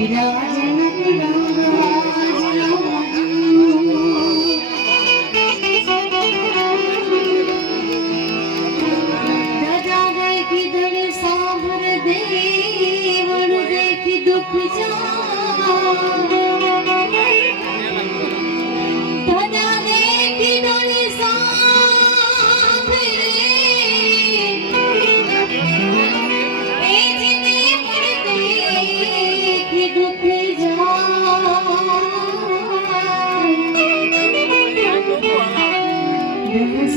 Tidak ada yang tidak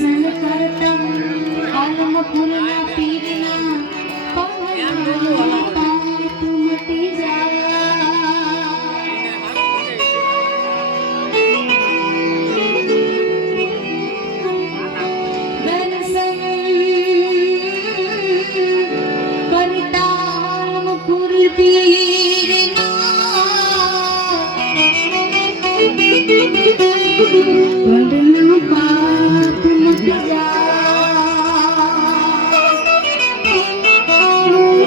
संपर्कम् अलमपुरमपि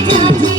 do, do.